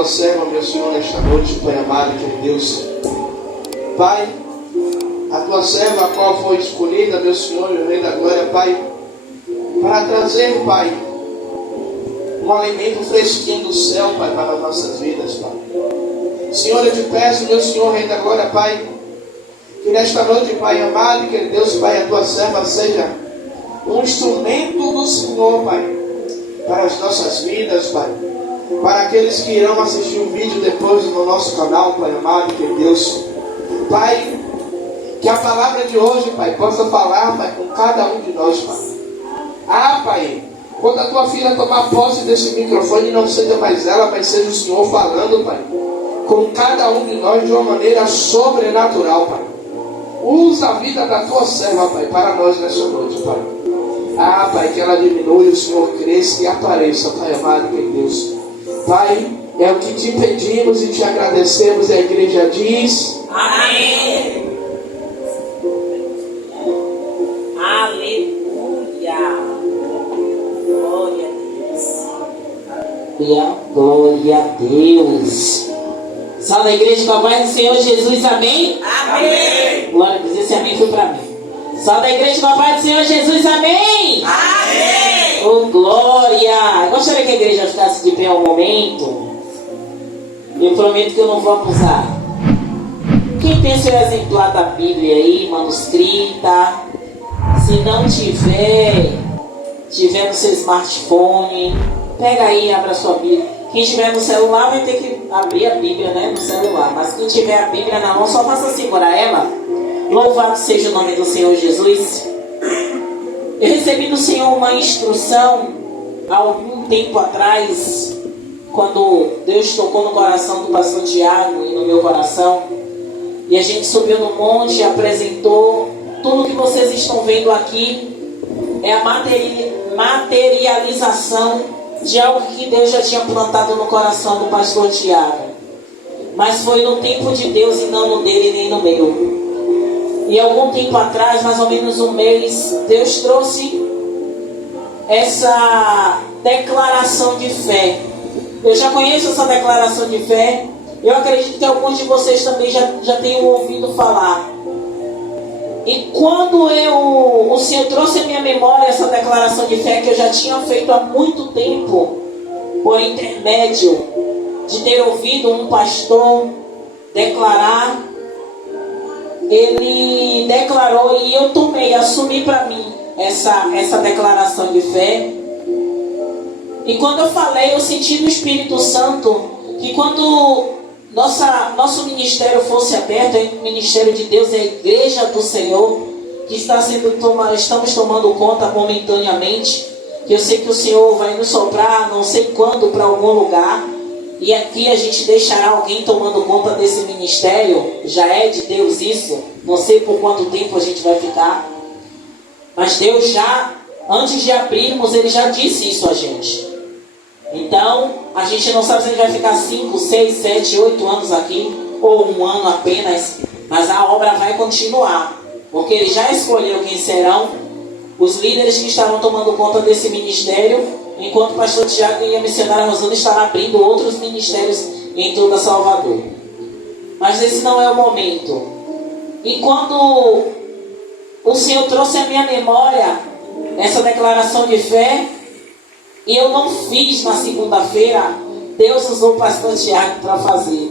tua serva, meu Senhor, nesta noite, Pai amado, que Deus. Pai, a tua serva, a qual foi escolhida, meu Senhor, o Rei da Glória, Pai, para trazer, Pai, um alimento fresquinho do céu, Pai, para as nossas vidas, Pai. Senhor, eu te peço, meu Senhor, Rei da Glória, Pai, que nesta noite, Pai amado, que Deus, Pai, a tua serva seja um instrumento do Senhor, Pai, para as nossas vidas, Pai, para aqueles que irão assistir o vídeo depois no nosso canal, Pai amado, que Deus, Pai, que a palavra de hoje, Pai, possa falar, Pai, com cada um de nós, Pai. Ah, Pai, quando a tua filha tomar posse desse microfone, não seja mais ela, mas seja o Senhor falando, Pai, com cada um de nós de uma maneira sobrenatural, Pai. Usa a vida da tua serva, Pai, para nós nessa noite, Pai. Ah, Pai, que ela diminua e o Senhor cresça e apareça, Pai amado, que Deus. Pai, é o que te pedimos e te agradecemos. E a igreja diz: amém. Aleluia. Glória a Deus. Glória a Deus. Salve a igreja com a paz do Senhor Jesus, amém? Amém. Glória a Deus, esse amém foi para mim. Salve a igreja com a paz do Senhor Jesus, amém? Amém. Oh, glória. Eu gostaria que a igreja ficasse de pé um momento. Eu prometo que eu não vou abusar. Quem tem seu exemplar da Bíblia aí, manuscrita? Se não tiver no seu smartphone, pega aí, abra a sua Bíblia. Quem tiver no celular vai ter que abrir a Bíblia, né, no celular. Mas quem tiver a Bíblia na mão, só faça segurar ela. Louvado seja o nome do Senhor Jesus. Eu recebi do Senhor uma instrução há algum tempo atrás, quando Deus tocou no coração do pastor Tiago e no meu coração, e a gente subiu no monte e apresentou tudo que vocês estão vendo aqui. É a materialização de algo que Deus já tinha plantado no coração do pastor Tiago, mas foi no tempo de Deus e não no dele nem no meu. E algum tempo atrás, mais ou menos um mês, Deus trouxe essa declaração de fé. Eu já conheço essa declaração de fé. Eu acredito que alguns de vocês também já tenham ouvido falar. E quando o Senhor trouxe à minha memória essa declaração de fé que eu já tinha feito há muito tempo, por intermédio de ter ouvido um pastor declarar, ele declarou e eu assumi para mim essa declaração de fé. E quando eu falei, eu senti no Espírito Santo que quando nosso ministério fosse aberto, o ministério de Deus é a igreja do Senhor, que estamos tomando conta momentaneamente, que eu sei que o Senhor vai nos soprar, não sei quando, para algum lugar, e aqui a gente deixará alguém tomando conta desse ministério. Já é de Deus isso, não sei por quanto tempo a gente vai ficar, mas Deus já, antes de abrirmos, Ele já disse isso a gente. Então, a gente não sabe se a gente vai ficar 5, 6, 7, 8 anos aqui, ou um ano apenas, mas a obra vai continuar, porque Ele já escolheu quem serão os líderes que estarão tomando conta desse ministério, enquanto o pastor Tiago e a missionária Rosana estarão abrindo outros ministérios em toda Salvador. Mas esse não é o momento. E quando o Senhor trouxe à minha memória essa declaração de fé, e eu não fiz na segunda-feira, Deus usou o pastor Tiago para fazer.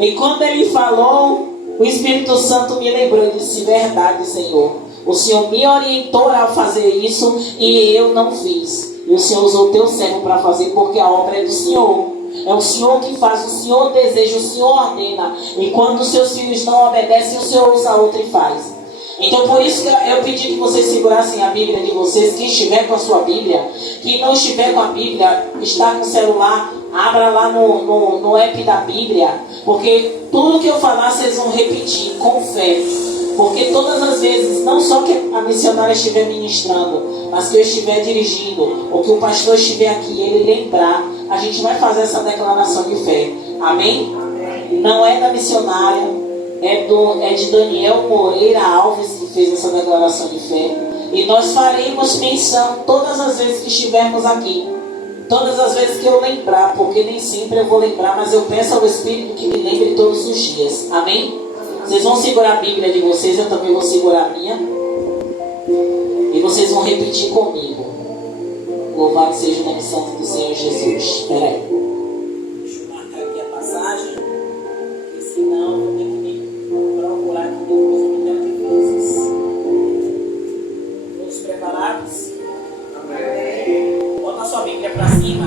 E quando ele falou, o Espírito Santo me lembrou e disse: verdade, Senhor. O Senhor me orientou a fazer isso e eu não fiz. E o Senhor usou o teu servo para fazer, porque a obra é do Senhor. É o Senhor que faz, o Senhor deseja, o Senhor ordena. E quando os seus filhos não obedecem, o Senhor usa outro e faz. Então por isso que eu pedi que vocês segurassem a Bíblia de vocês. Quem estiver com a sua Bíblia, quem não estiver com a Bíblia, está com o celular, abra lá no app da Bíblia, porque tudo que eu falar vocês vão repetir com fé. Porque todas as vezes, não só que a missionária estiver ministrando, mas que eu estiver dirigindo, ou que o pastor estiver aqui e ele lembrar, a gente vai fazer essa declaração de fé. Amém? Amém. Não é da missionária, é de Daniel Moreira Alves que fez essa declaração de fé. E nós faremos menção todas as vezes que estivermos aqui. Todas as vezes que eu lembrar, porque porque nem sempre eu vou lembrar, mas eu peço ao Espírito que me lembre todos os dias. Amém? Vocês vão segurar a Bíblia de vocês, eu também vou segurar a minha. E vocês vão repetir comigo. Louvado seja o nome santo do Senhor Jesus. Espera aí. Deixa eu marcar aqui a passagem, porque senão eu vou ter que me procurar aqui depois um milhão de vezes. Todos preparados? Amém. Bota a sua Bíblia para cima.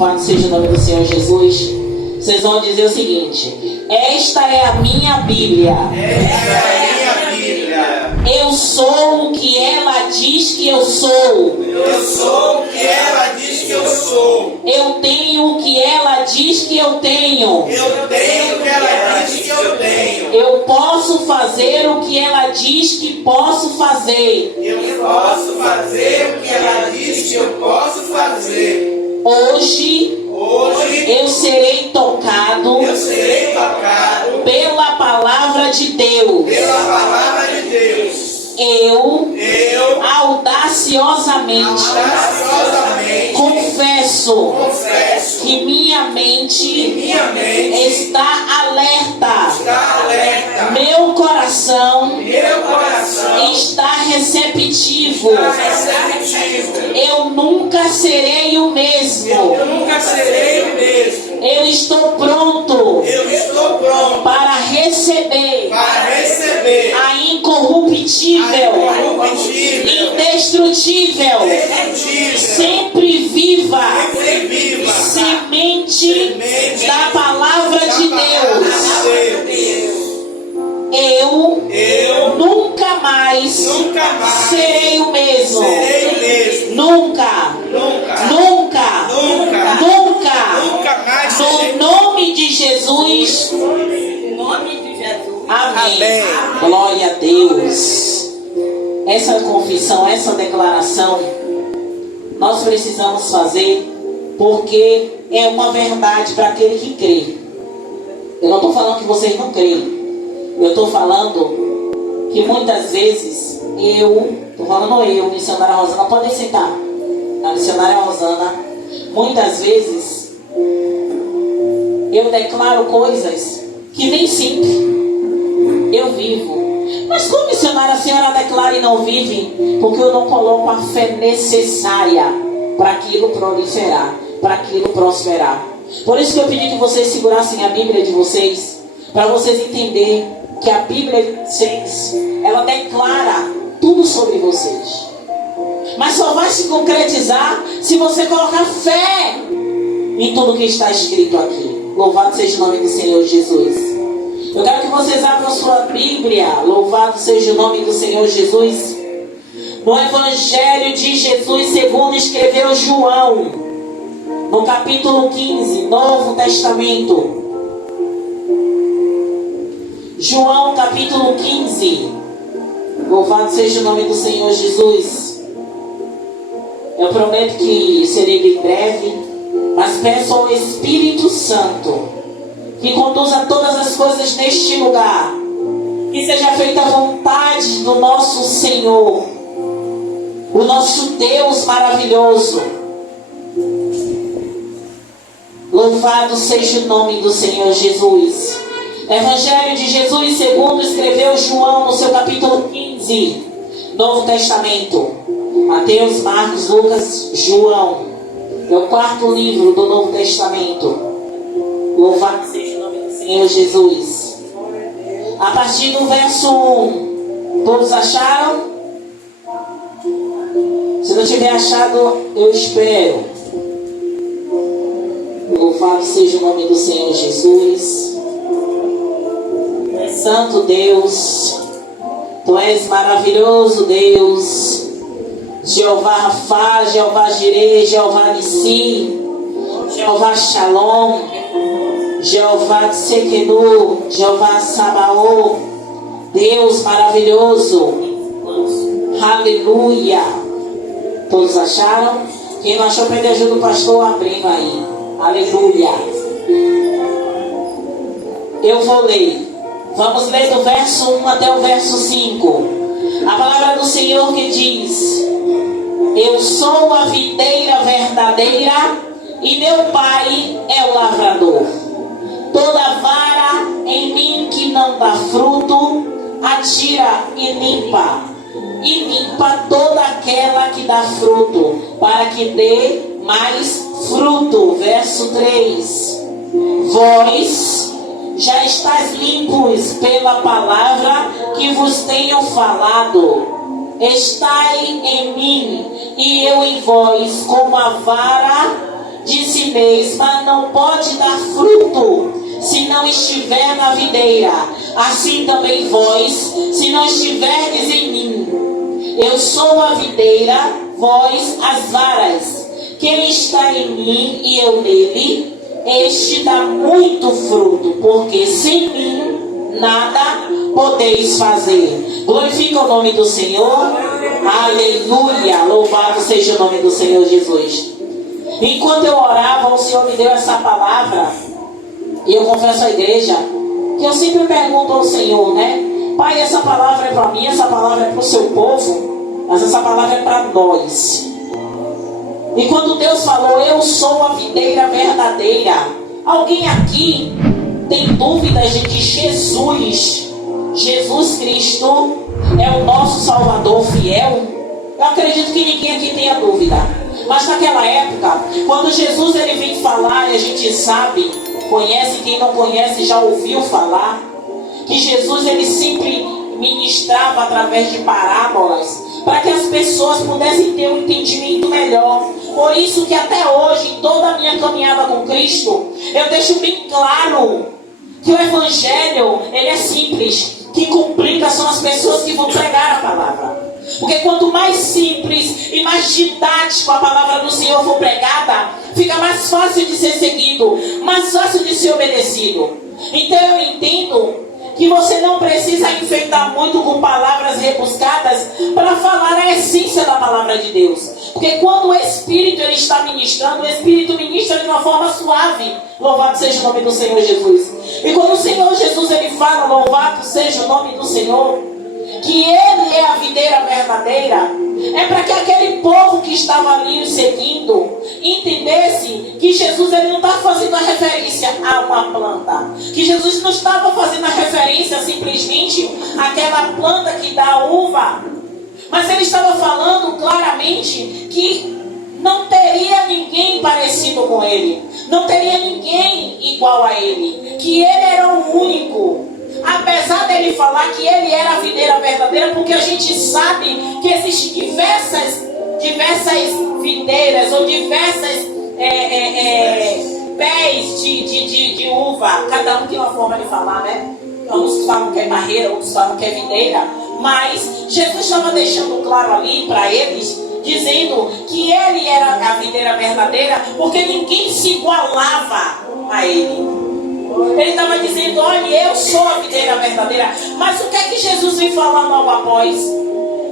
Louvado seja o nome do Senhor Jesus. Vocês vão dizer o seguinte: esta é a minha Bíblia. Esta é a minha Bíblia. Eu sou o que ela diz que eu sou. Eu sou o que ela diz que eu sou. Eu tenho o que ela diz que eu tenho. Eu tenho o que ela diz que eu tenho. Eu posso fazer o que ela diz que posso fazer. Eu posso fazer o que ela diz que eu posso fazer. Hoje eu serei tocado pela palavra de Deus. Eu audaciosamente confesso que minha mente está alerta. Meu coração está receptivo. Eu nunca serei o mesmo. Eu estou pronto para receber a incorruptível, indestrutível, sempre viva semente da palavra de Deus. Eu nunca mais serei o mesmo. Nunca. No nome de Jesus. Amém. Glória a Deus. Essa confissão, essa declaração, nós precisamos fazer porque é uma verdade para aquele que crê. Eu não estou falando que vocês não creem. Eu estou falando que muitas vezes missionária Rosana, pode sentar. A missionária Rosana, muitas vezes eu declaro coisas que nem sempre eu vivo. Mas como missionária a senhora declara e não vive? Porque eu não coloco a fé necessária para aquilo proliferar, para aquilo prosperar. Por isso que eu pedi que vocês segurassem a Bíblia de vocês, para vocês entenderem que a Bíblia de vocês, ela declara tudo sobre vocês. Mas só vai se concretizar se você colocar fé em tudo que está escrito aqui. Louvado seja o nome do Senhor Jesus. Eu quero que vocês abram sua Bíblia. Louvado seja o nome do Senhor Jesus. No Evangelho de Jesus, segundo escreveu João, no capítulo 15, Novo Testamento. João capítulo 15. Louvado seja o nome do Senhor Jesus. Eu prometo que serei bem breve, mas peço ao Espírito Santo que conduza todas as coisas neste lugar. Que seja feita a vontade do nosso Senhor, o nosso Deus maravilhoso. Louvado seja o nome do Senhor Jesus. Evangelho de Jesus segundo escreveu João no seu capítulo 15, Novo Testamento. Mateus, Marcos, Lucas, João. É o quarto livro do Novo Testamento. Louvado seja o nome do Senhor Jesus. A partir do verso 1. Todos acharam? Se não tiver achado, eu espero. Louvado seja o nome do Senhor Jesus. Santo Deus, Tu és maravilhoso Deus, Jeová Rafá, Jeová Jireh, Jeová Nissi, Jeová Shalom, Jeová Tsekenu, Jeová Sabaoth, Deus maravilhoso, aleluia. Todos acharam? Quem não achou, pede ajuda do pastor abrindo aí, aleluia. Eu vou ler. Vamos ler do verso 1 até o verso 5. A palavra do Senhor que diz: Eu sou a videira verdadeira e meu pai é atira e limpa toda aquela que dá fruto, para que dê mais fruto. Verso 3. Vós já estáis limpos pela palavra que vos tenho falado. Estai em mim e eu em vós, como a vara de si mesma não pode dar fruto se não estiver na videira, assim também vós, se não estiverdes em mim. Eu sou a videira, vós as varas. Quem está em mim e eu nele, este dá muito fruto, porque sem mim nada podeis fazer. Glorifica o nome do Senhor. Aleluia. Louvado seja o nome do Senhor Jesus. Enquanto eu orava, o Senhor me deu essa palavra. E eu confesso à igreja que eu sempre pergunto ao Senhor, né? Pai, essa palavra é para mim, essa palavra é para o seu povo, mas essa palavra é para nós. E quando Deus falou, eu sou a videira verdadeira, alguém aqui tem dúvidas de que Jesus Cristo é o nosso Salvador fiel? Eu acredito que ninguém aqui tenha dúvida. Mas naquela época, quando Jesus ele vem falar, e a gente sabe, conhece, quem não conhece já ouviu falar, que Jesus ele sempre ministrava através de parábolas, para que as pessoas pudessem ter um entendimento melhor. Por isso que até hoje, em toda a minha caminhada com Cristo, eu deixo bem claro que o Evangelho ele é simples. Quem complica são as pessoas que vão pregar a palavra. Porque quanto mais simples e mais didático a palavra do Senhor for pregada, fica mais fácil de ser seguido, mais fácil de ser obedecido. Então eu entendo que você não precisa enfeitar muito com palavras rebuscadas para falar a essência da palavra de Deus. Porque quando o Espírito ele está ministrando, o Espírito ministra de uma forma suave. Louvado seja o nome do Senhor Jesus. E quando o Senhor Jesus ele fala, louvado seja o nome do Senhor, que Ele é a videira verdadeira, é para que aquele povo que estava ali seguindo entendesse que Jesus ele não está fazendo a referência a uma planta, que Jesus não estava fazendo a referência simplesmente àquela planta que dá uva, mas ele estava falando claramente que não teria ninguém parecido com ele, não teria ninguém igual a ele, que ele era o único. Apesar dele falar que ele era a videira verdadeira, porque a gente sabe que existem diversas videiras ou diversas pés de uva. Cada um tem uma forma de falar, né? Uns falam que é barreira, outros falam que é videira. Mas Jesus estava deixando claro ali para eles, dizendo que ele era a videira verdadeira, porque ninguém se igualava a ele. Ele estava dizendo, olha, eu sou a videira verdadeira. Mas o que é que Jesus vem falar logo após?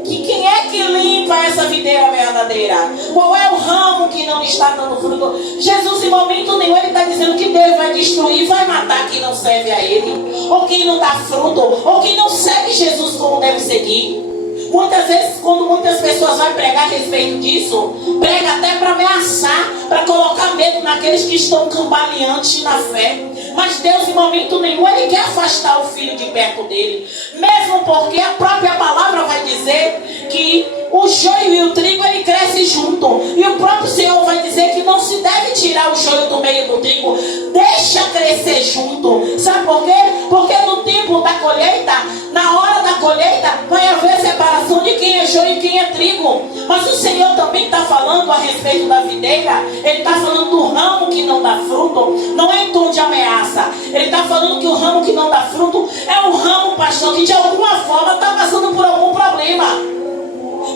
Que quem é que limpa essa videira verdadeira? Qual é o ramo que não está dando fruto? Jesus em momento nenhum ele está dizendo que Deus vai destruir, vai matar quem não serve a ele, ou quem não dá fruto, ou quem não segue Jesus como deve seguir. Muitas vezes, quando muitas pessoas vão pregar a respeito disso, prega até para ameaçar, para colocar medo naqueles que estão cambaleantes na fé. Mas Deus, em momento nenhum, Ele quer afastar o filho de perto dele. Mesmo porque a própria palavra vai dizer que o joio e o trigo, ele cresce junto. E o próprio Senhor vai dizer que não se deve tirar o joio do meio do trigo. Deixa crescer junto. Sabe por quê? Porque no tempo da colheita, na hora da colheita, vai haver separação de quem é joio e quem é trigo. Mas o Senhor também está falando a respeito da videira. Ele está falando do ramo que não dá fruto. Não é em tom de ameaça. Ele está falando que o ramo que não dá fruto é um ramo, pastor, que de alguma forma está passando por algum problema.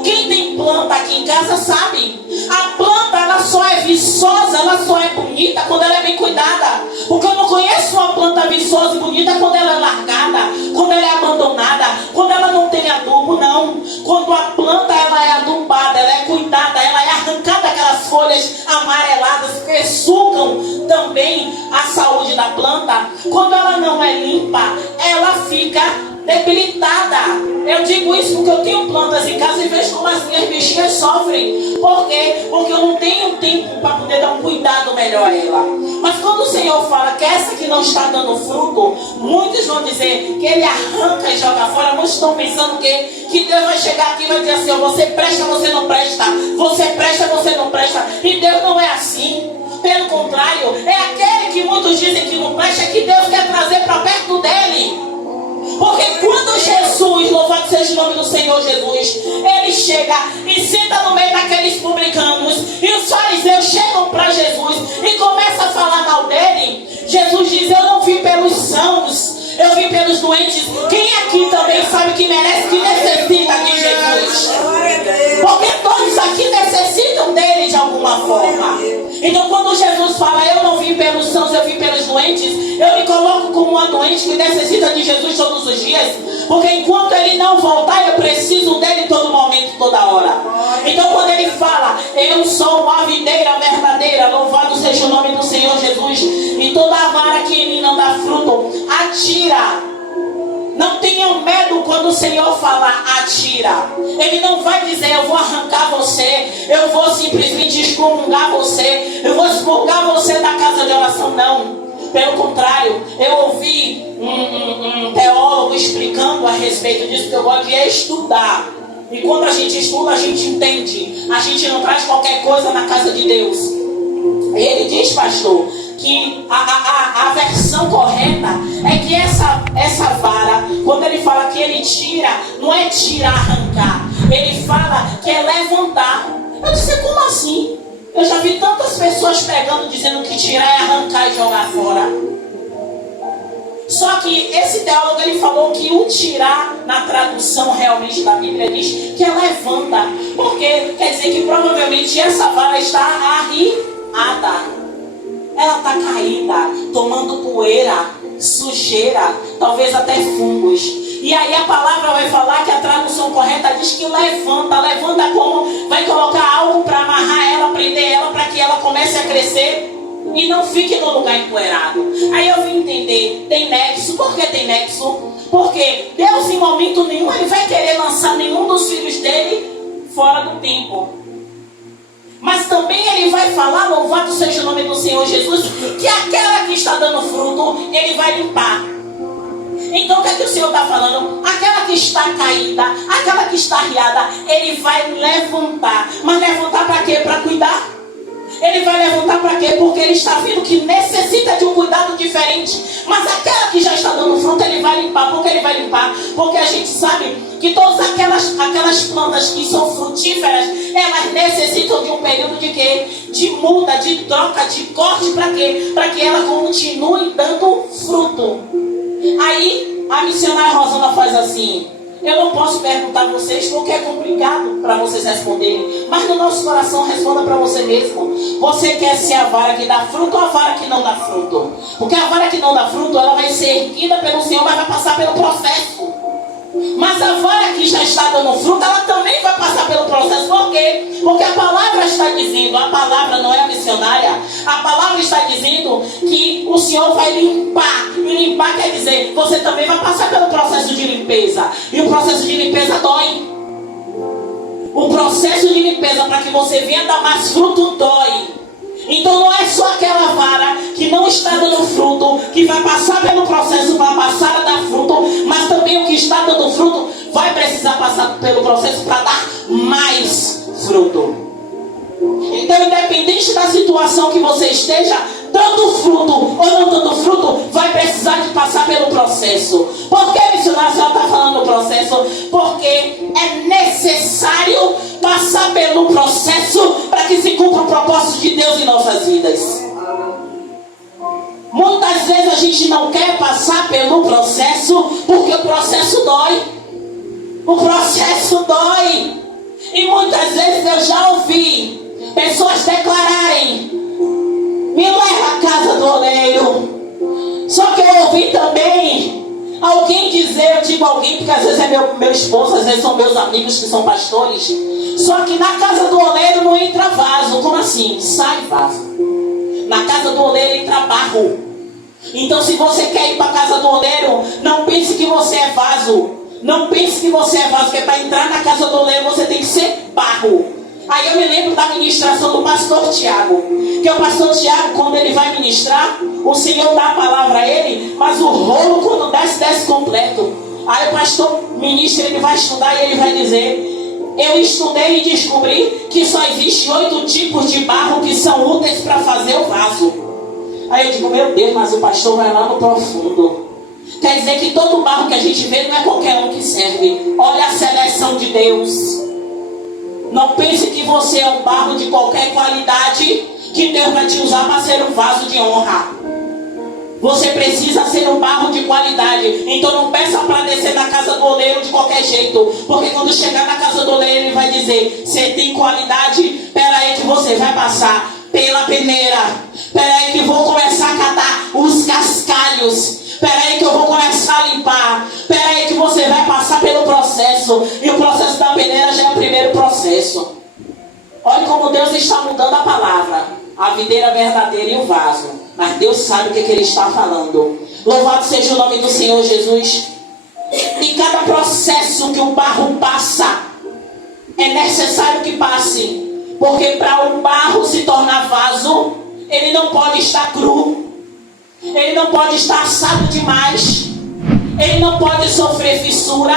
Quem tem planta aqui em casa sabe. A planta ela só é viçosa, ela só é bonita quando ela é bem cuidada. Porque eu não conheço uma planta viçosa e bonita quando ela é largada, quando ela é abandonada, quando ela não tem adubo, não. Quando a planta ela é adubada, ela é cuidada, ela é arrancada aquelas folhas amareladas que sugam também a saúde da planta. Quando ela não é limpa, ela fica debilitada. Eu digo isso porque eu tenho plantas em casa e vejo como as minhas bichinhas sofrem. Por quê? Porque eu não tenho tempo para poder dar um cuidado melhor a ela. Mas quando o Senhor fala que essa que não está dando fruto, muitos vão dizer que ele arranca e joga fora. Muitos estão pensando que Deus vai chegar aqui e vai dizer assim: ó, você presta, você não presta, você presta, você não presta. E Deus não é assim. Pelo contrário, é aquele que muitos dizem que não presta, que Deus quer trazer para perto dele. Porque quando Jesus, louvado seja o nome do Senhor Jesus, ele chega e senta no meio daqueles publicanos, e os fariseus chegam para Jesus e começam a falar mal dele, Jesus diz: eu não vim pelos sãos, eu vim pelos doentes. Quem aqui também sabe que merece, que necessita de Jesus? Porque todos aqui necessitam dele de alguma forma. Então quando Jesus fala: eu não vim pelos sãos, eu vim pelos doentes, eu me coloco como uma doente que necessita de Jesus todos os dias. Porque enquanto ele não voltar, eu preciso dele todo momento, toda hora. Então quando ele fala: eu sou uma videira verdadeira, louvado seja o nome do Senhor Jesus, e toda a vara que em mim não dá fruto, atira. Não tenham medo quando o Senhor falar atira. Ele não vai dizer: eu vou arrancar você, eu vou simplesmente excomungar você, eu vou expurgar você da casa de oração. Não. Pelo contrário, eu ouvi um teólogo explicando a respeito disso, que eu gosto de estudar. E quando a gente estuda, a gente entende. A gente não traz qualquer coisa na casa de Deus. Ele diz, pastor, que a versão correta é que essa vara, quando ele fala que ele tira, não é tirar, arrancar. Ele fala que é levantar. Eu disse: como assim? Eu já vi tantas pessoas pegando, dizendo que tirar é arrancar e jogar fora. Só que esse teólogo, ele falou que o tirar, na tradução realmente da Bíblia, diz que é levanta. Porque quer dizer que provavelmente essa vara está arriada. Ela está caída, tomando poeira, sujeira, talvez até fungos. E aí a palavra vai falar que a tradução correta diz que levanta. Levanta como? Vai colocar algo para amarrar ela, prender ela, para que ela comece a crescer e não fique no lugar empoeirado. Aí eu vim entender, tem nexo. Por que tem nexo? Porque Deus em momento nenhum ele vai querer lançar nenhum dos filhos dele fora do tempo. Mas também ele vai falar, louvado seja o nome do Senhor Jesus, que aquela que está dando fruto, ele vai limpar. Então o que é que o Senhor está falando? Aquela que está caída, aquela que está arriada, ele vai levantar. Mas levantar para quê? Para cuidar. Ele vai levantar para quê? Porque ele está vendo que necessita de um cuidado diferente. Mas aquela que já está dando fruto, ele vai limpar. Por que ele vai limpar? Porque a gente sabe que todas aquelas plantas que são frutíferas, elas necessitam de um período de quê? De muda, de troca, de corte. Para quê? Para que ela continue dando fruto. Aí a missionária Rosana faz assim: eu não posso perguntar a vocês porque é complicado para vocês responderem, mas no nosso coração responda para você mesmo. Você quer ser a vara que dá fruto ou a vara que não dá fruto? Porque a vara que não dá fruto, ela vai ser erguida pelo Senhor, mas vai passar pelo processo. Mas a vara que já está dando fruto, ela também vai passar pelo processo. Por quê? Porque a palavra está dizendo, a palavra não é a missionária, a palavra está dizendo que o Senhor vai limpar. E limpar quer dizer, você também vai passar pelo processo de limpeza. E o processo de limpeza dói. O processo de limpeza para que você venha dar mais fruto dói. Então não é só aquela vara que não está dando fruto que vai passar pelo processo para passar a dar fruto, mas também o que está dando fruto vai precisar passar pelo processo para dar mais fruto. Então, independente da situação que você esteja, dando fruto ou não dando fruto, vai precisar de passar pelo processo. Por que, missionária, a senhora está falando do processo? Porque é necessário passar pelo processo para que se cumpra o propósito de Deus em nossas vidas. Muitas vezes a gente não quer passar pelo processo porque o processo dói. O processo dói. E muitas vezes eu já ouvi pessoas declararem: me leva à casa do oleiro. Só que eu ouvi também alguém dizer, eu digo alguém porque às vezes é meu esposo, às vezes são meus amigos que são pastores. Só que na casa do oleiro não entra vaso. Como assim? Sai vaso. Na casa do oleiro entra barro. Então se você quer ir para a casa do oleiro, não pense que você é vaso. Não pense que você é vaso, porque para entrar na casa do oleiro você tem que ser barro. Aí eu me lembro da ministração do pastor Tiago. Que o pastor Tiago, quando ele vai ministrar, o Senhor dá a palavra a ele, mas o rolo, quando desce completo. Aí o pastor ministra, ele vai estudar e ele vai dizer: eu estudei e descobri que só existe 8 tipos de barro que são úteis para fazer o vaso. Aí eu digo: meu Deus, mas o pastor vai lá no profundo. Quer dizer que todo barro que a gente vê não é qualquer um que serve. Olha a seleção de Deus. Não pense que você é um barro de qualquer qualidade que Deus vai te usar para ser um vaso de honra. Você precisa ser um barro de qualidade. Então não peça para descer na casa do oleiro de qualquer jeito. Porque quando chegar na casa do oleiro, ele vai dizer: você tem qualidade? Pera aí que você vai passar pela peneira. Pera aí que eu vou começar a catar os cascalhos. Espera aí que eu vou começar a limpar. Espera aí que você vai passar pelo processo. E o processo da peneira já é o primeiro processo. Olha como Deus está mudando a palavra. A videira verdadeira e o vaso. Mas Deus sabe o que Ele está falando. Louvado seja o nome do Senhor Jesus. E cada processo que o barro passa, é necessário que passe. Porque para o barro se tornar vaso, ele não pode estar cru. Ele não pode estar assado demais. Ele não pode sofrer fissura.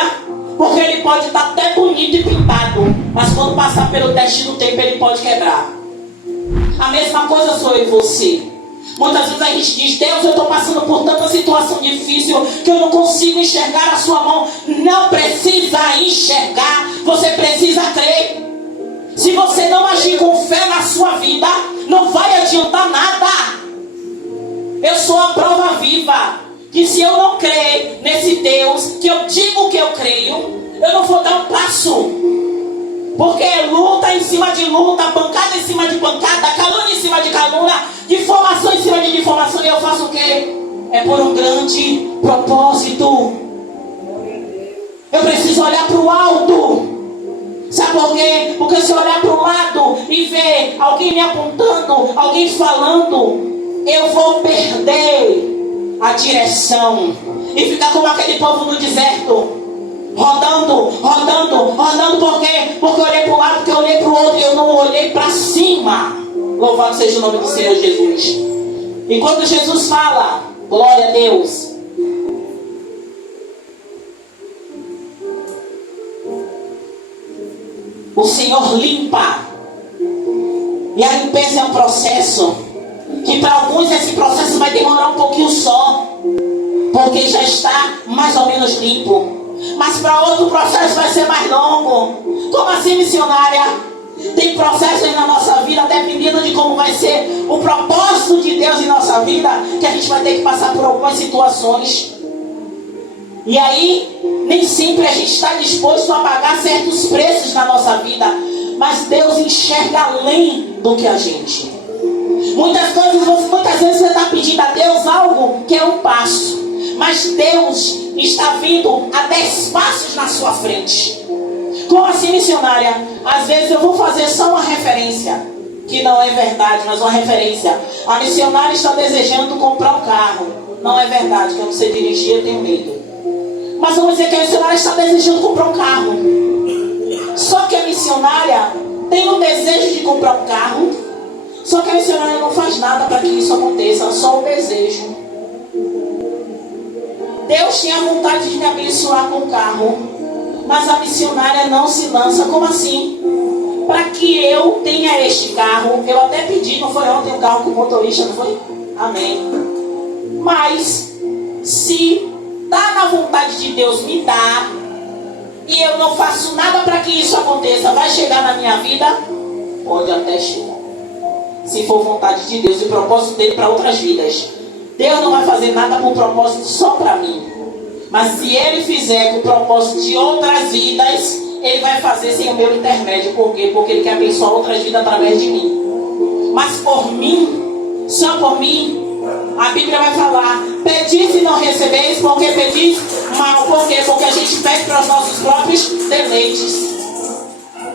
Porque ele pode estar até bonito e pintado, mas quando passar pelo teste do tempo, ele pode quebrar. A mesma coisa sou eu e você. Muitas vezes a gente diz: Deus, eu estou passando por tanta situação difícil que eu não consigo enxergar a sua mão. Não precisa enxergar, você precisa crer. Se você não agir com fé na sua vida, não vai adiantar nada. Eu sou a prova viva que se eu não crer nesse Deus, que eu digo que eu creio, eu não vou dar um passo. Porque é luta em cima de luta, pancada em cima de pancada, calúnia em cima de calúnia, difamação em cima de difamação. E eu faço o quê? É por um grande propósito. Eu preciso olhar para o alto. Sabe por quê? Porque se eu olhar para o lado e ver alguém me apontando, alguém falando, eu vou perder a direção e ficar como aquele povo no deserto, rodando, por quê? Porque eu olhei para um lado, porque eu olhei para o outro e eu não olhei para cima. Louvado seja o nome do Senhor Jesus. E quando Jesus fala, glória a Deus, o Senhor limpa. E a limpeza é um processo que para alguns esse processo vai demorar um pouquinho só, porque já está mais ou menos limpo. Mas para outro processo vai ser mais longo. Como assim, missionária? Tem processos na nossa vida, dependendo de como vai ser o propósito de Deus em nossa vida, que a gente vai ter que passar por algumas situações. E aí, nem sempre a gente está disposto a pagar certos preços na nossa vida. Mas Deus enxerga além do que a gente. Muitas vezes você está pedindo a Deus algo que é um passo, mas Deus está vindo a 10 passos na sua frente. Como assim, missionária? Às vezes eu vou fazer só uma referência, que não é verdade, mas uma referência. A missionária está desejando comprar um carro. Não é verdade, que eu não sei dirigir, eu tenho medo. Mas vamos dizer que a missionária está desejando comprar um carro. Só que a missionária tem o desejo de comprar um carro. Só que a missionária não faz nada para que isso aconteça, só o desejo. Deus tinha vontade de me abençoar com o carro, mas a missionária não se lança. Como assim? Para que eu tenha este carro, eu até pedi, não foi ontem, um carro com motorista, não foi? Amém. Mas, se está na vontade de Deus me dar, e eu não faço nada para que isso aconteça, vai chegar na minha vida? Pode até chegar. Se for vontade de Deus e o propósito dele para outras vidas. Deus não vai fazer nada com propósito só para mim. Mas se ele fizer com o propósito de outras vidas, ele vai fazer sem o meu intermédio. Por quê? Porque ele quer abençoar outras vidas através de mim. Mas por mim, só por mim, a Bíblia vai falar: pedis e não recebeis, porque pedis mal. Por quê? Porque a gente pede para os nossos próprios deleites.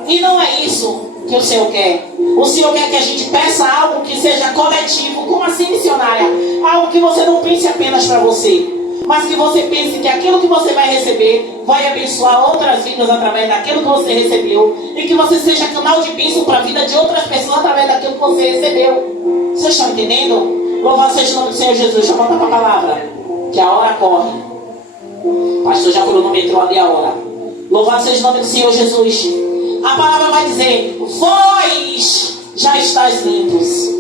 E não é isso que o Senhor quer. O Senhor quer que a gente peça algo que seja coletivo. Como assim, missionária? Algo que você não pense apenas para você, mas que você pense que aquilo que você vai receber vai abençoar outras vidas através daquilo que você recebeu, e que você seja canal de bênção para a vida de outras pessoas através daquilo que você recebeu. Vocês estão entendendo? Louvado seja o nome do Senhor Jesus. Deixa eu voltar para a palavra, que a hora corre. O pastor já cronometrou ali a hora. Louvado seja o nome do Senhor Jesus. A palavra vai dizer: vós já estáis limpos.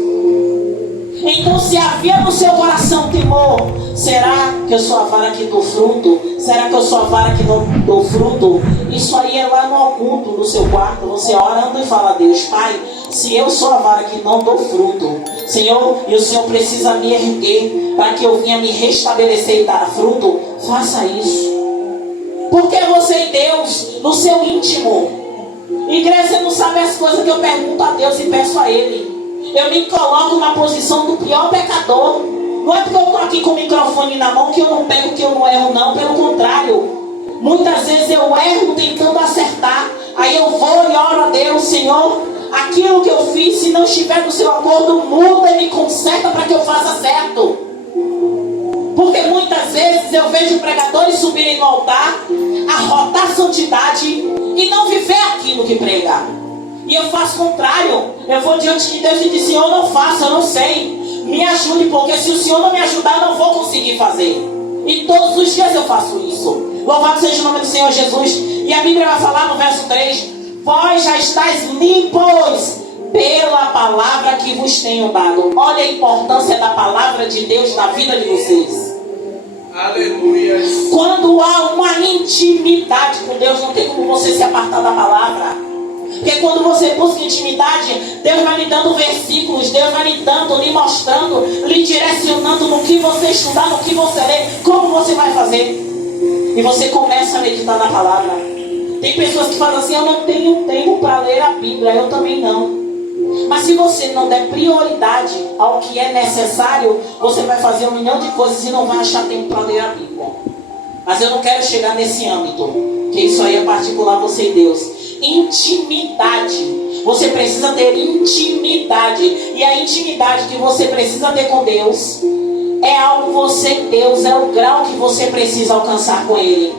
Então, se havia no seu coração temor, será que eu sou a vara que dou fruto? Será que eu sou a vara que não dou fruto? Isso aí é lá no oculto, no seu quarto, você orando e fala a Deus: Pai, se eu sou a vara que não dou fruto, Senhor, e o Senhor precisa me erguer para que eu venha me restabelecer e dar fruto, faça isso. Porque você e Deus, no seu íntimo. Igreja, você não sabe as coisas que eu pergunto a Deus e peço a Ele. Eu me coloco na posição do pior pecador. Não é porque eu estou aqui com o microfone na mão que eu não pego, que eu não erro, não. Pelo contrário, muitas vezes eu erro tentando acertar. Aí eu vou e oro a Deus: Senhor, aquilo que eu fiz, se não estiver no seu acordo, muda e me conserta para que eu faça certo. Porque muitas vezes eu vejo pregadores subirem no altar, arrotar santidade e não viver aquilo que prega. E eu faço o contrário. Eu vou diante de Deus e digo: Senhor, eu não faço, eu não sei. Me ajude, porque se o Senhor não me ajudar, eu não vou conseguir fazer. E todos os dias eu faço isso. Louvado seja o nome do Senhor Jesus. E a Bíblia vai falar no verso 3: vós já estáis limpos pela palavra que vos tenho dado. Olha a importância da palavra de Deus na vida de vocês. Aleluia. Quando há uma intimidade com Deus, não tem como você se apartar da palavra. Porque quando você busca intimidade, Deus vai lhe dando versículos, Deus vai lhe dando, lhe mostrando, lhe direcionando no que você estudar, no que você ler, como você vai fazer. E você começa a meditar na palavra. Tem pessoas que falam assim: eu não tenho tempo para ler a Bíblia. Eu também não. Mas se você não der prioridade ao que é necessário, você vai fazer 1 milhão de coisas e não vai achar tempo para ler a Bíblia. Mas eu não quero chegar nesse âmbito, que isso aí é particular, você e Deus. Intimidade. Você precisa ter intimidade. E a intimidade que você precisa ter com Deus é algo você e Deus, é o grau que você precisa alcançar com Ele.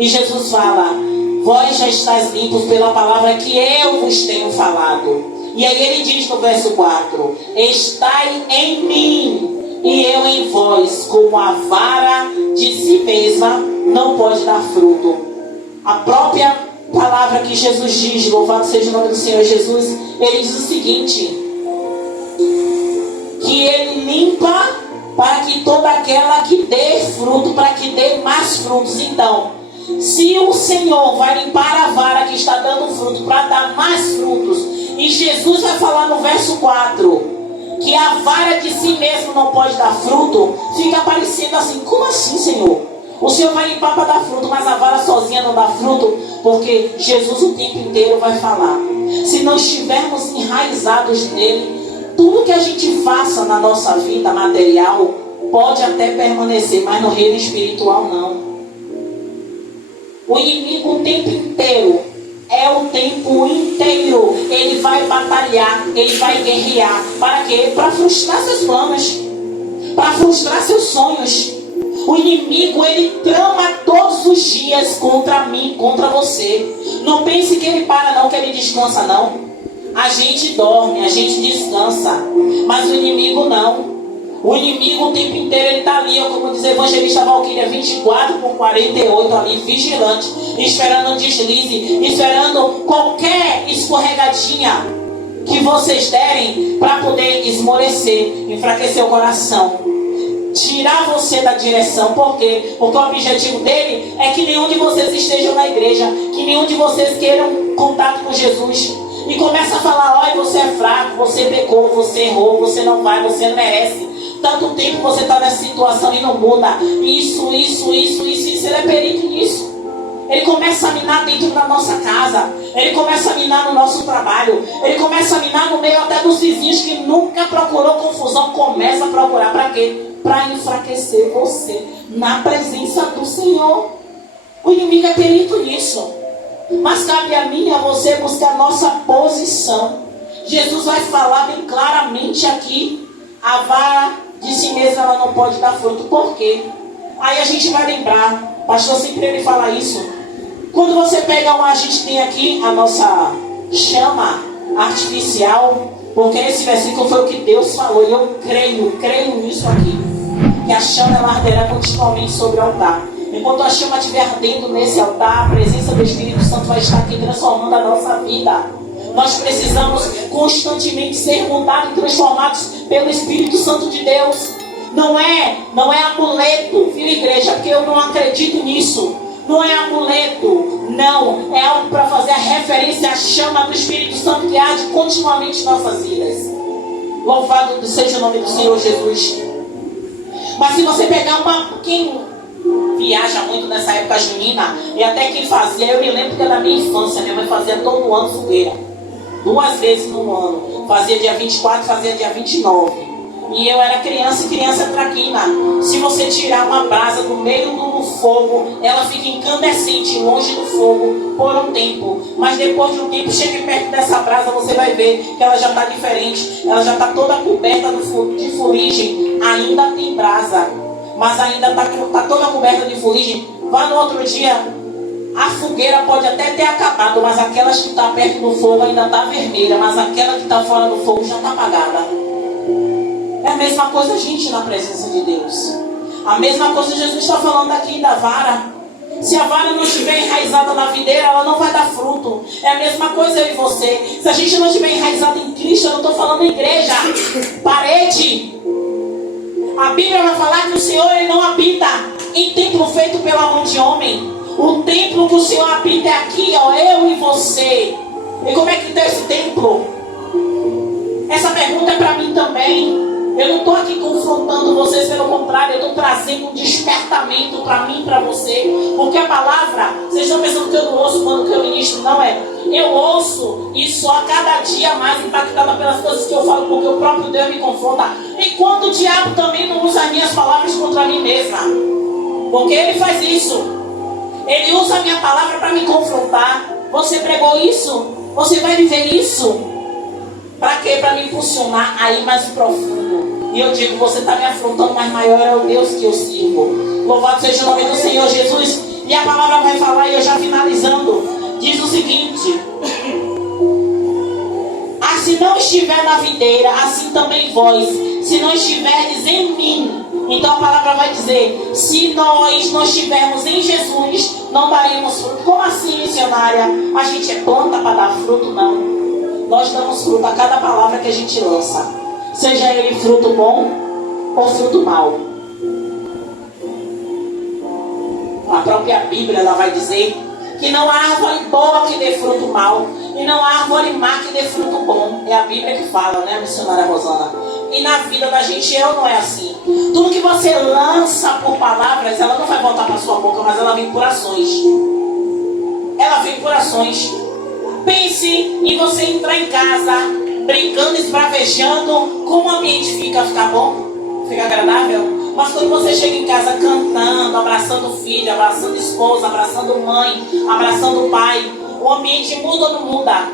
E Jesus fala: vós já estáis limpos pela palavra que eu vos tenho falado. E aí ele diz no verso 4: estai em mim e eu em vós, como a vara de si mesma não pode dar fruto. A própria palavra que Jesus diz, louvado seja o nome do Senhor Jesus, ele diz o seguinte: que ele limpa para que toda aquela que dê fruto, para que dê mais frutos. Então, se o Senhor vai limpar a vara que está dando fruto para dar mais frutos, e Jesus vai falar no verso 4 que a vara de si mesmo não pode dar fruto, fica parecendo assim: como assim, Senhor? O Senhor vai limpar para dar fruto, mas a vara sozinha não dá fruto? Porque Jesus o tempo inteiro vai falar: se não estivermos enraizados nele, tudo que a gente faça na nossa vida material pode até permanecer, mas no reino espiritual não. O inimigo o tempo inteiro, é o tempo inteiro, ele vai batalhar, ele vai guerrear. Para quê? Para frustrar seus planos, para frustrar seus sonhos. O inimigo, ele trama todos os dias contra mim, contra você. Não pense que ele para não, que ele descansa não. A gente dorme, a gente descansa, mas o inimigo não. O inimigo o tempo inteiro ele está ali, como diz a evangelista Valquíria, 24/48 ali, vigilante, esperando um deslize, esperando qualquer escorregadinha que vocês derem para poder esmorecer, enfraquecer o coração, tirar você da direção. Por quê? Porque o objetivo dele é que nenhum de vocês estejam na igreja, que nenhum de vocês queiram contato com Jesus. E começa a falar: olha, você é fraco, você pecou, você errou, você não vai, você não merece. Tanto tempo você está nessa situação e não muda. Isso. Ele é perito nisso. Ele começa a minar dentro da nossa casa. Ele começa a minar no nosso trabalho. Ele começa a minar no meio até dos vizinhos que nunca procurou confusão. Começa a procurar para quê? Para enfraquecer você na presença do Senhor. O inimigo é perito nisso. Mas cabe a mim e a você buscar a nossa posição. Jesus vai falar bem claramente aqui: a vara de si mesma ela não pode dar fruto. Por quê? Aí a gente vai lembrar, o pastor sempre ele fala isso. Quando você pega a gente tem aqui a nossa chama artificial, porque esse versículo foi o que Deus falou, e eu creio nisso aqui, que a chama ela arderá continuamente sobre o altar. Enquanto a chama estiver ardendo nesse altar, a presença do Espírito Santo vai estar aqui transformando a nossa vida. Nós precisamos constantemente ser mudados e transformados pelo Espírito Santo de Deus. Não é amuleto, viu, igreja? Porque eu não acredito nisso. Não é amuleto, não. É algo para fazer a referência à chama do Espírito Santo que arde continuamente em nossas vidas. Louvado seja o nome do Senhor Jesus. Mas se você pegar quem viaja muito nessa época junina, e até quem fazia, eu me lembro que da minha infância, minha mãe fazia todo ano fogueira. 2 vezes no ano. Fazia dia 24, fazia dia 29. E eu era criança, e criança é traquina. Se você tirar uma brasa do meio do fogo, ela fica incandescente, longe do fogo, por um tempo. Mas depois de um tempo, chega perto dessa brasa, você vai ver que ela já está diferente. Ela já está toda coberta de fuligem. Ainda tem brasa, mas ainda está toda coberta de fuligem. Vá no outro dia, a fogueira pode até ter acabado, mas aquelas que estão perto do fogo ainda está vermelha. Mas aquela que está fora do fogo já está apagada. É a mesma coisa, gente, na presença de Deus. A mesma coisa Jesus está falando aqui da vara. Se a vara não estiver enraizada na videira, ela não vai dar fruto. É a mesma coisa eu e você. Se a gente não estiver enraizado em Cristo, eu não estou falando em igreja, parede. A Bíblia vai falar que o Senhor ele não habita em templo feito pela mão de homem. O templo que o Senhor habita é aqui, ó, eu e você. E como é que está esse templo? Essa pergunta é para mim também. Eu não estou aqui confrontando vocês, pelo contrário, eu estou trazendo um despertamento para mim e para você. Porque a palavra, vocês estão pensando que eu não ouço quando eu ministro, não é? Eu ouço e sou a cada dia mais impactada pelas coisas que eu falo, porque o próprio Deus me confronta. Enquanto o diabo também não usa as minhas palavras contra mim mesma. Porque ele faz isso. Ele usa a minha palavra para me confrontar. Você pregou isso? Você vai viver isso? Para quê? Para me impulsionar aí mais profundo. E eu digo, você está me afrontando, mas maior é o Deus que eu sirvo. Louvado seja o nome do Senhor Jesus. E a palavra vai falar, e eu já finalizando, diz o seguinte: se não estiver na videira, assim também vós, se não estiverdes em mim. Então a palavra vai dizer, se nós não estivermos em Jesus, não daríamos fruto. Como assim, missionária? A gente é planta para dar fruto? Não. Nós damos fruto a cada palavra que a gente lança, seja ele fruto bom ou fruto mau. A própria Bíblia ela vai dizer que não há árvore boa que dê fruto mau e não há árvore má que dê fruto bom. É a Bíblia que fala, né, missionária Rosana? E na vida da gente não é assim. Tudo que você lança por palavras, ela não vai voltar para sua boca, mas ela vem por ações. Ela vem por ações. Pense em você entrar em casa brincando, esbravejando. Como o ambiente fica bom? Fica agradável? Mas quando você chega em casa cantando, abraçando o filho, abraçando a esposa, abraçando mãe, abraçando o pai, o ambiente muda ou não muda?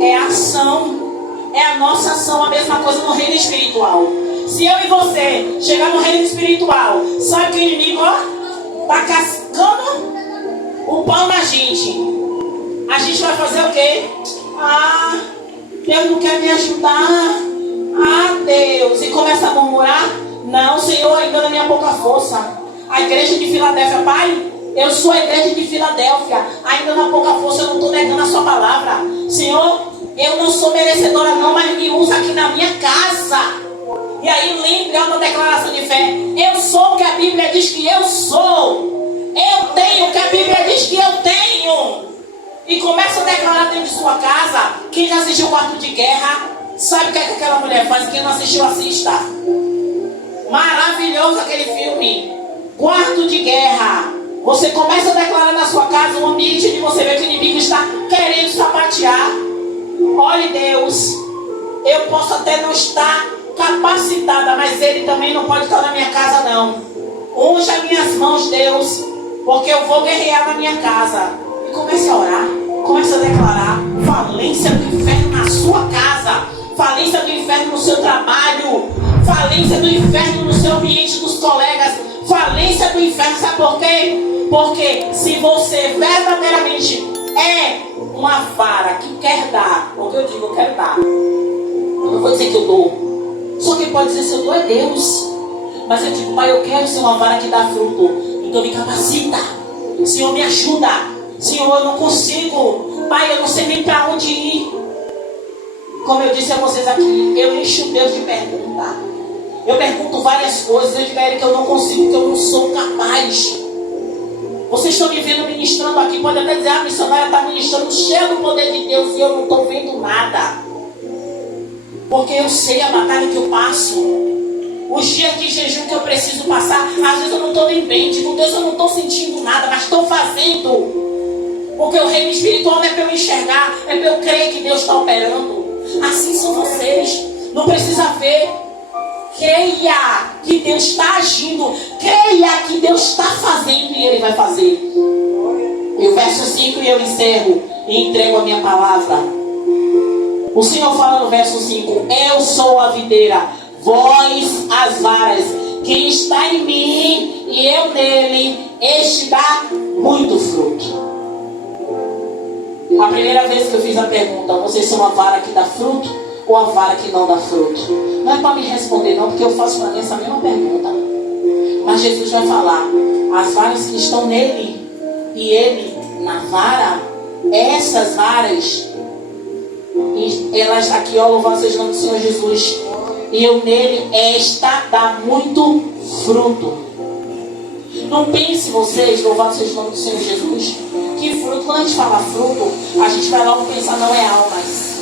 É a ação. É a nossa ação, a mesma coisa no reino espiritual. Se eu e você chegar no reino espiritual, sabe que o inimigo está cascando o pão na gente. A gente vai fazer o quê? Ah, Deus não quer me ajudar. Ah, Deus. E começa a murmurar. Não, Senhor, ainda na minha pouca força. A igreja de Filadélfia, Pai, eu sou a igreja de Filadélfia. Ainda na pouca força eu não estou negando a sua palavra. Senhor, eu não sou merecedora não, mas me usa aqui na minha casa. E aí lembre, é uma declaração de fé. Eu sou o que a Bíblia diz que eu sou. Eu tenho o que a Bíblia diz que eu tenho. E começa a declarar dentro de sua casa. Quem já assistiu Quarto de Guerra sabe o que é que aquela mulher faz. Quem não assistiu, assista. Maravilhoso aquele filme. Quarto de Guerra. Você começa a declarar na sua casa um ambiente onde você vê que o inimigo está querendo sapatear. Olhe, Deus, eu posso até não estar capacitada, mas Ele também não pode estar na minha casa, não. Unja minhas mãos, Deus, porque eu vou guerrear na minha casa. E comece a orar, comece a declarar falência do inferno na sua casa, falência do inferno no seu trabalho, falência do inferno no seu ambiente dos colegas, falência inferno, sabe por quê? Porque se você verdadeiramente é uma vara que quer dar, porque eu digo, eu quero dar, eu não vou dizer que eu dou, só quem pode dizer se eu dou é Deus. Mas eu digo, Pai, eu quero ser uma vara que dá fruto, então me capacita, Senhor, me ajuda, Senhor, eu não consigo, Pai, eu não sei nem para onde ir. Como eu disse a vocês aqui, eu encho Deus de pergunta. Eu pergunto várias coisas, eu digo a Ele que eu não consigo, que eu não sou capaz. Vocês estão me vendo ministrando aqui, pode até dizer, a missionária está ministrando cheia do poder de Deus e eu não estou vendo nada. Porque eu sei a batalha que eu passo. Os dias de jejum que eu preciso passar, às vezes eu não estou nem bem, digo, Deus, eu não estou sentindo nada, mas estou fazendo. Porque o reino espiritual não é para eu enxergar, é para eu crer que Deus está operando. Assim são vocês. Não precisa ver. Creia que Deus está agindo. Creia que Deus está fazendo e Ele vai fazer. E o verso 5 eu encerro e entrego a minha palavra. O Senhor fala no verso 5: eu sou a videira, vós as varas. Quem está em mim e eu nele, este dá muito fruto. A primeira vez que eu fiz a pergunta, vocês são a vara que dá fruto ou a vara que não dá fruto? Não é para me responder não, porque eu faço para mim essa mesma pergunta. Mas Jesus vai falar, as varas que estão nele e ele na vara, essas varas, elas aqui, ó, louvado seja o nome do Senhor Jesus, e eu nele, esta dá muito fruto. Não pense vocês, louvado seja o nome do Senhor Jesus, que fruto, quando a gente fala fruto, a gente vai logo pensar, não é almas.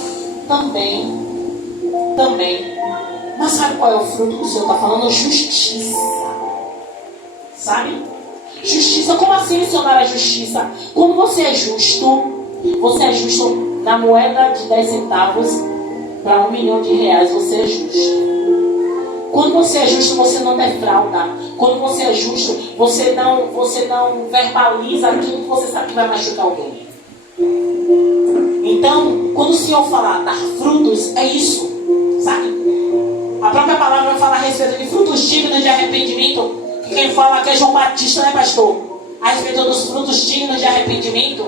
Também. Mas sabe qual é o fruto que o Senhor está falando? Justiça. Sabe? Justiça, como assim missionária justiça? Quando você é justo na moeda de 10 centavos para 1 milhão de reais, você é justo. Quando você é justo, você não defrauda. Quando você é justo, você não verbaliza aquilo que você sabe que vai machucar alguém. Então, quando o Senhor falar dar frutos, é isso, sabe? A própria palavra vai falar a respeito de frutos dignos de arrependimento. Que quem fala aqui é João Batista, né, pastor? A respeito dos frutos dignos de arrependimento.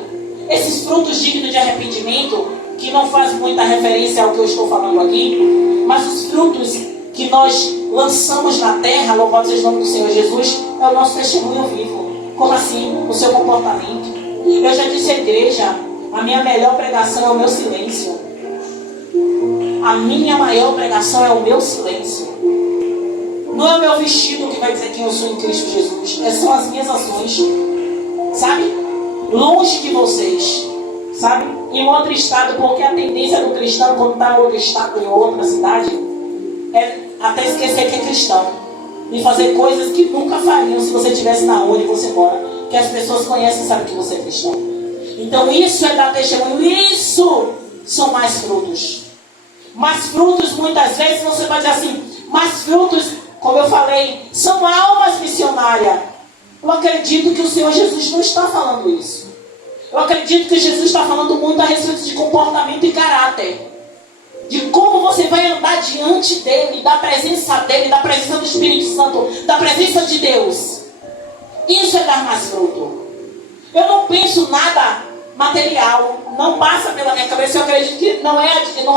Esses frutos dignos de arrependimento, que não faz muita referência ao que eu estou falando aqui, mas os frutos que nós lançamos na terra, louvado seja o nome do Senhor Jesus, é o nosso testemunho vivo. Como assim? O seu comportamento. Eu já disse à igreja, a minha melhor pregação é o meu silêncio. A minha maior pregação é o meu silêncio. Não é o meu vestido que vai dizer quem eu sou em Cristo Jesus. São as minhas ações. Sabe? Longe de vocês. Sabe? Em outro estado, porque a tendência do cristão, quando está em outro estado, em outra cidade, é até esquecer que é cristão. E fazer coisas que nunca fariam se você estivesse na rua e você mora. Que as pessoas conhecem e sabem que você é cristão. Então isso é dar testemunho. Isso são mais frutos. Mas frutos, muitas vezes, você vai dizer assim, mas frutos, como eu falei, são almas missionárias. Eu acredito que o Senhor Jesus não está falando isso. Eu acredito que Jesus está falando muito a respeito de comportamento e caráter. De como você vai andar diante dele, da presença do Espírito Santo, da presença de Deus. Isso é dar mais fruto. Eu não penso nada material, não passa pela minha cabeça. Eu acredito que não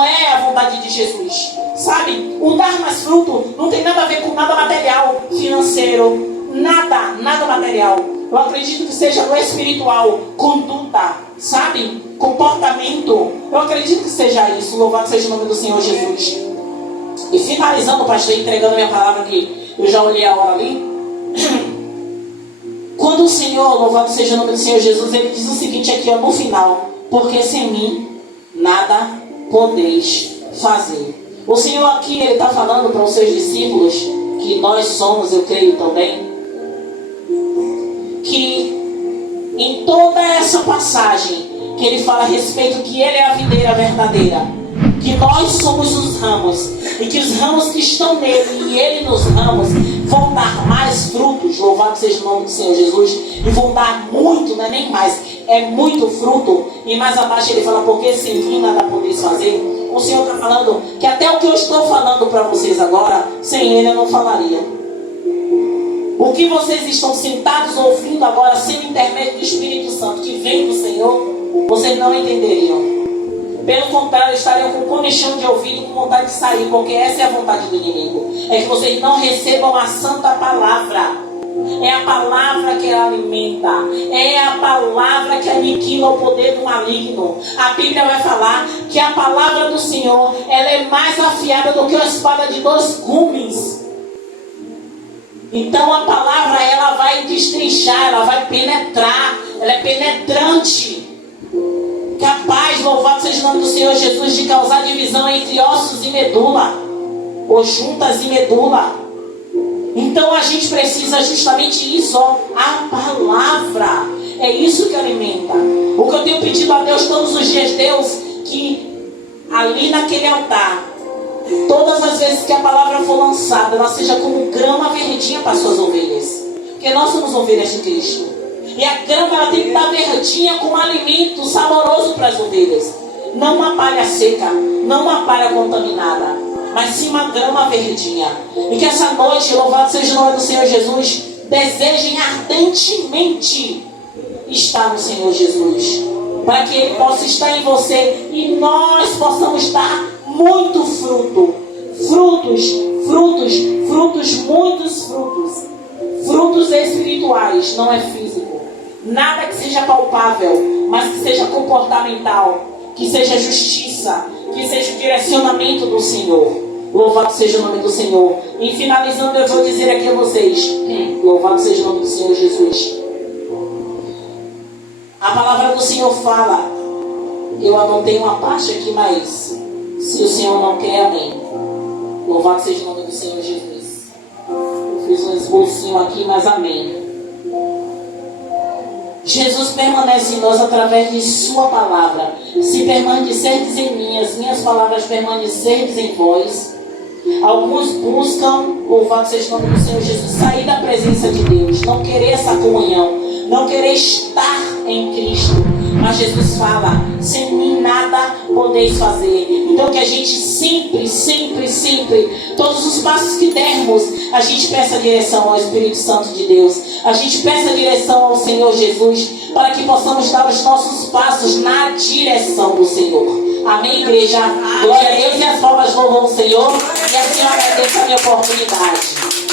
é a vontade de Jesus. Sabe? O dar mais fruto não tem nada a ver com nada material, financeiro, nada material. Eu acredito que seja no espiritual, conduta, sabe? Comportamento. Eu acredito que seja isso. Louvado seja o nome do Senhor Jesus. E finalizando, pastor, entregando minha palavra aqui, eu já olhei a hora ali. Quando o Senhor, louvado seja o nome do Senhor Jesus, ele diz o seguinte aqui, ó, no final: porque sem mim nada podeis fazer. O Senhor aqui, ele está falando para os seus discípulos, que nós somos, eu creio também, que em toda essa passagem que ele fala a respeito que ele é a videira verdadeira, que nós somos os ramos, e que os ramos que estão nele e ele nos ramos vão dar mais frutos, louvado seja o nome do Senhor Jesus, e vão dar muito, não é nem mais, é muito fruto. E mais abaixo ele fala, porque sem mim nada podeis fazer. O Senhor está falando que até o que eu estou falando para vocês agora, sem ele eu não falaria. O que vocês estão sentados ouvindo agora, sem o intermédio do Espírito Santo, que vem do Senhor, vocês não entenderiam. Pelo contrário, estariam com comichão de ouvido, com vontade de sair, porque essa é a vontade do inimigo. É que vocês não recebam a santa palavra. É a palavra que alimenta. É a palavra que aniquila o poder do maligno. A Bíblia vai falar que a palavra do Senhor, ela é mais afiada do que a espada de 2 gumes. Então a palavra, ela vai destrinchar, ela vai penetrar. Ela é penetrante. Capaz, louvado seja o nome do Senhor Jesus, de causar divisão entre ossos e medula, ou juntas e medula. Então a gente precisa justamente isso, ó, a palavra. É isso que alimenta. O que eu tenho pedido a Deus todos os dias, Deus, que ali naquele altar, todas as vezes que a palavra for lançada, ela seja como grama verdinha para as suas ovelhas. Porque nós somos ovelhas de Cristo. E a grama, ela tem que estar verdinha com um alimento saboroso para as ovelhas. Não uma palha seca, não uma palha contaminada, mas sim uma grama verdinha. E que essa noite, louvado seja o nome do Senhor Jesus, desejem ardentemente estar no Senhor Jesus, para que Ele possa estar em você e nós possamos dar muito fruto. Muitos frutos. Frutos espirituais, não é físico. Nada que seja palpável, mas que seja comportamental, que seja justiça, que seja o direcionamento do Senhor. Louvado seja o nome do Senhor. E finalizando, eu vou dizer aqui a vocês, louvado seja o nome do Senhor Jesus. A palavra do Senhor fala, eu anotei uma parte aqui, mas se o Senhor não quer, amém. Louvado seja o nome do Senhor Jesus. Eu fiz um esbocinho aqui, mas amém. Jesus permanece em nós através de sua palavra. Se permanecerdes em mim, as minhas palavras permanecerdes em vós. Alguns buscam, louvado seja o nome do Senhor Jesus, sair da presença de Deus, não querer essa comunhão, não querer estar em Cristo. Mas Jesus fala, sem mim nada podeis fazer. Então que a gente sempre, todos os passos que dermos, a gente peça direção ao Espírito Santo de Deus. A gente peça direção ao Senhor Jesus, para que possamos dar os nossos passos na direção do Senhor. Amém, igreja? Glória a Deus, e as palmas louvam o Senhor. E assim eu agradeço a minha oportunidade.